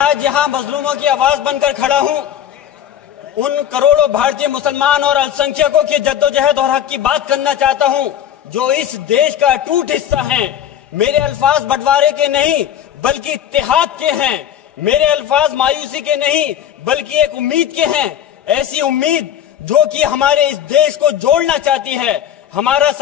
आज यहाँ मजलूमों की आवाज बनकर खड़ा हूँ। उन करोड़ों भारतीय मुसलमान और अल्पसंख्यकों की जद्दोजहद और हक की बात करना चाहता हूँ जो इस देश का अटूट हिस्सा हैं। मेरे अल्फाज बंटवारे के नहीं बल्कि इत्तेहाद के हैं। मेरे अल्फाज मायूसी के नहीं बल्कि एक उम्मीद के हैं। ऐसी उम्मीद जो कि हमारे इस देश को जोड़ना चाहती है। हमारे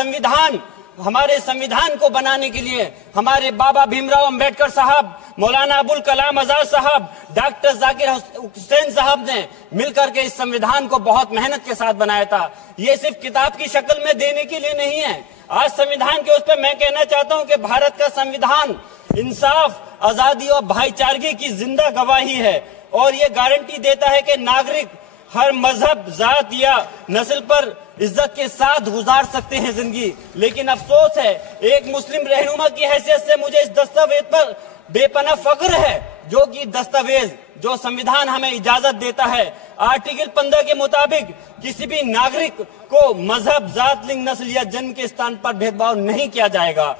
संविधान को बनाने के लिए हमारे बाबा भीमराव अंबेडकर साहब, मौलाना अबुल कलाम आजाद साहब, डॉक्टर जाकिर हुसैन साहब ने मिलकर के इस संविधान को बहुत मेहनत के साथ बनाया था। ये सिर्फ किताब की शक्ल में देने के लिए नहीं है। आज संविधान के उस पर मैं कहना चाहता हूं कि भारत का संविधान इंसाफ, आजादी और भाईचारगी की जिंदा गवाही है और ये गारंटी देता है कि नागरिक हर मजहब, जात या नस्ल पर इज्जत के साथ गुजार सकते हैं जिंदगी। लेकिन अफसोस है, एक मुस्लिम रहनुमा की हैसियत से मुझे इस दस्तावेज पर बेपनाह फख्र है जो कि दस्तावेज जो संविधान हमें इजाजत देता है। आर्टिकल 15 के मुताबिक किसी भी नागरिक को मजहब, जात, लिंग, नस्ल या जन्म के स्थान पर भेदभाव नहीं किया जाएगा।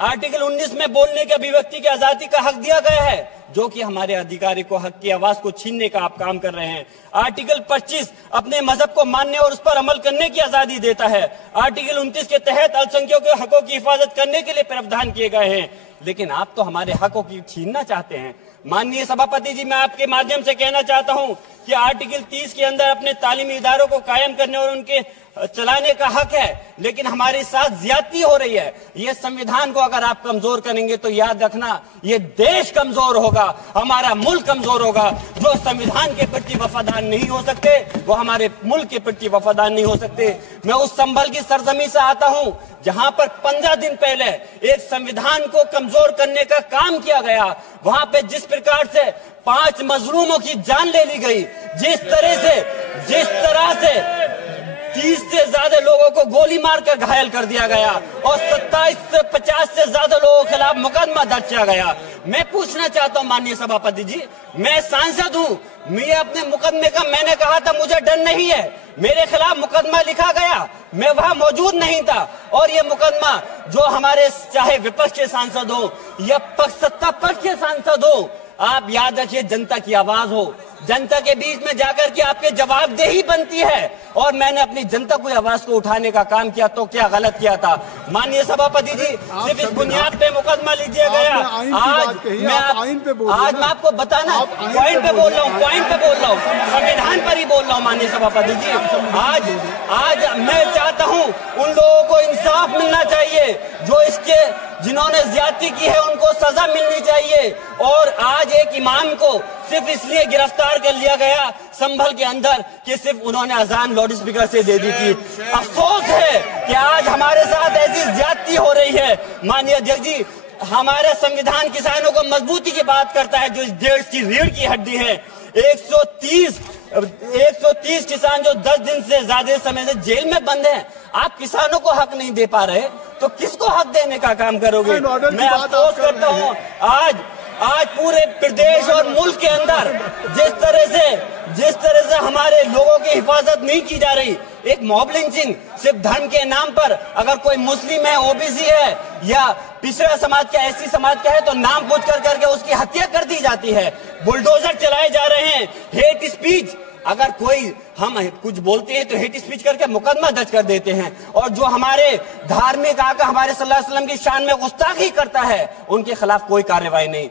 आर्टिकल 19 में बोलने के, अभिव्यक्ति की आजादी का हक दिया गया है जो कि हमारे अधिकारी को हक की आवाज को छीनने का आप काम कर रहे हैं। आर्टिकल 25 अपने मजहब को मानने और उस पर अमल करने की आजादी देता है। आर्टिकल 29 के तहत अल्पसंख्यकों के हकों की हिफाजत करने के लिए प्रावधान किए गए हैं। लेकिन आप तो हमारे हकों की छीनना चाहते हैं। माननीय सभापति जी, मैं आपके माध्यम से कहना चाहता हूं कि आर्टिकल 30 के अंदर अपने तालीमी इदारों को कायम करने और उनके चलाने का हक है, लेकिन हमारे साथ ज्यादती हो रही है। ये संविधान को अगर आप कमजोर करेंगे तो याद रखना ये देश कमजोर होगा, हमारा मुल्क कमजोर होगा। जो संविधान के प्रति वफादार नहीं हो सकते वो हमारे मुल्क के प्रति वफादार नहीं हो सकते। मैं उस संभल की सरजमी से आता हूं जहां पर 15 दिन पहले एक संविधान को कमजोर करने का काम किया गया। वहां पे जिस प्रकार से 5 मजलूमों की जान ले ली गई, जिस तरह से 30 से ज्यादा लोगों को गोली मारकर घायल कर दिया गया और 27 से 50 से ज्यादा लोगों के खिलाफ मुकदमा दर्ज किया गया। मैं पूछना चाहता हूं माननीय सभापति जी, मैं सांसद हूं, मैं अपने मुकदमे का मैंने कहा था मुझे डर नहीं है। मेरे खिलाफ मुकदमा लिखा गया, मैं वहां मौजूद नहीं था और ये मुकदमा जो हमारे चाहे विपक्ष के सांसद हो या सत्ता पक्ष के सांसद हो, आप याद रखिए जनता की आवाज हो, जनता के बीच में जाकर के आपके जवाबदेही बनती है। और मैंने अपनी जनता की आवाज को उठाने का काम किया तो क्या गलत किया था? माननीय सभापति जी, सिर्फ इस बुनियाद पे मुकदमा लीजिए गया। आज मैं आपको बताना पॉइंट पे बोल रहा हूँ, संविधान पर ही बोल रहा हूँ। माननीय सभापति जी, आज मैं चाहता हूँ उन लोगों को इंसाफ मिलना चाहिए जो जिन्होंने ज्यादती की है, उनको सजा मिलनी चाहिए। और आज एक इमाम को सिर्फ इसलिए गिरफ्तार कर लिया गया संभल के अंदर कि सिर्फ उन्होंने अजान लाउड स्पीकर से दे दी थी। अफसोस है कि आज हमारे साथ ऐसी ज्यादती हो रही है। माननीय अध्यक्ष जी, हमारा संविधान किसानों को मजबूती की बात करता है जो इस देश की रीढ़ की हड्डी है। 130 किसान जो 10 दिन से ज्यादा समय से जेल में बंद हैं, आप किसानों को हक नहीं दे पा रहे तो किसको हक देने का काम करोगे? मैं अफसोस करता हूँ आज पूरे प्रदेश और मुल्क के अंदर जिस तरह से हमारे लोगों की हिफाजत नहीं की जा रही। एक मॉब लिंचिंग सिर्फ धर्म के नाम पर, अगर कोई मुस्लिम है, ओबीसी है या पिछड़ा समाज का, एससी समाज का है तो नाम पूछ करके उसकी हत्या कर दी जाती है। बुलडोजर चलाए जा रहे हैं। हेट स्पीच, अगर कोई हम कुछ बोलते हैं तो हेट स्पीच करके मुकदमा दर्ज कर देते हैं। और जो हमारे धार्मिक आका हमारे सल्लल्लाहु अलैहि वसल्लम की शान में गुस्ताखी करता है उनके खिलाफ कोई कार्रवाई नहीं।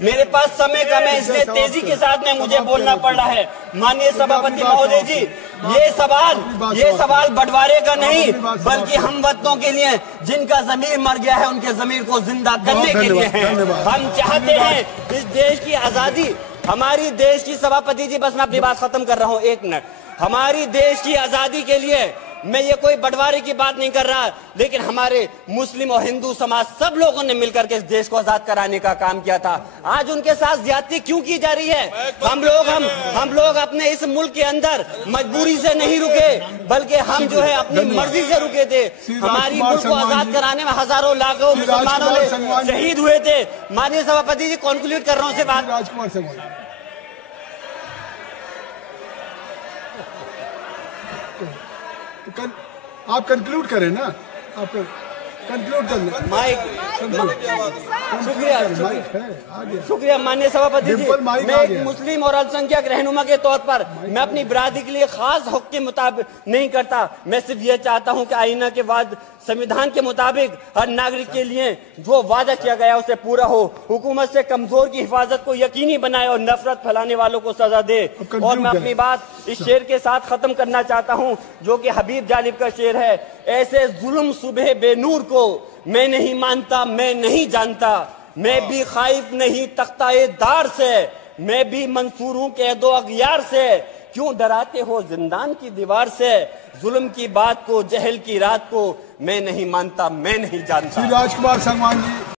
मेरे पास समय कम है इसलिए तेजी के साथ में मुझे बोलना पड़ रहा है। माननीय सभापति महोदय जी, ये सवाल बंटवारे का नहीं बल्कि हम वतनों के लिए जिनका जमीर मर गया है उनके जमीर को जिंदा करने के लिए है। हम चाहते हैं इस देश की आजादी, हमारी देश की, सभापति जी बस मैं अपनी बात खत्म कर रहा हूं, 1 मिनट। हमारी देश की आजादी के लिए मैं ये कोई बंटवारे की बात नहीं कर रहा, लेकिन हमारे मुस्लिम और हिंदू समाज सब लोगों ने मिलकर के इस देश को आजाद कराने का काम किया था। आज उनके साथ ज्यादती क्यों की जा रही है? हम लोग अपने इस मुल्क के अंदर मजबूरी से नहीं रुके बल्कि हम जो है अपनी मर्जी से रुके थे। हमारी मुल्क को आजाद कराने में हजारों लाखों मुसलमानों ने शहीद हुए थे। माननीय सभापति जी, कॉन्क्लूड कर रहा हूँ सिर्फ राजकुमार से आप कंक्लूड करें ना, आप कंक्लूड कर लें। माइक शुक्रिया माननीय सभापति जी। मैं एक मुस्लिम और अल्पसंख्यक रहनुमा के तौर पर मैं अपनी बिरादरी के लिए खास हक के मुताबिक नहीं करता। मैं सिर्फ ये चाहता हूं कि आईना के बाद संविधान के मुताबिक हर नागरिक के लिए जो वादा किया गया उसे पूरा हो, हुकूमत से कमजोर की हिफाजत को यकीनी बनाए और नफरत फैलाने वालों को सजा दे। और मैं अपनी बात इस शेर के साथ खत्म करना चाहता हूं जो कि हबीब जालिब का शेर है। ऐसे जुल्म सुबह बेनूर को मैं नहीं मानता, मैं नहीं जानता, मैं भी खाइफ नहीं तख्ताए दार से, मैं भी मंसूर हूं कैदो अगयार से, क्यों डराते हो जिंदान की दीवार से, जुल्म की बात को जहल की रात को मैं नहीं मानता, मैं नहीं जानता। श्री राजकुमार संगवान जी।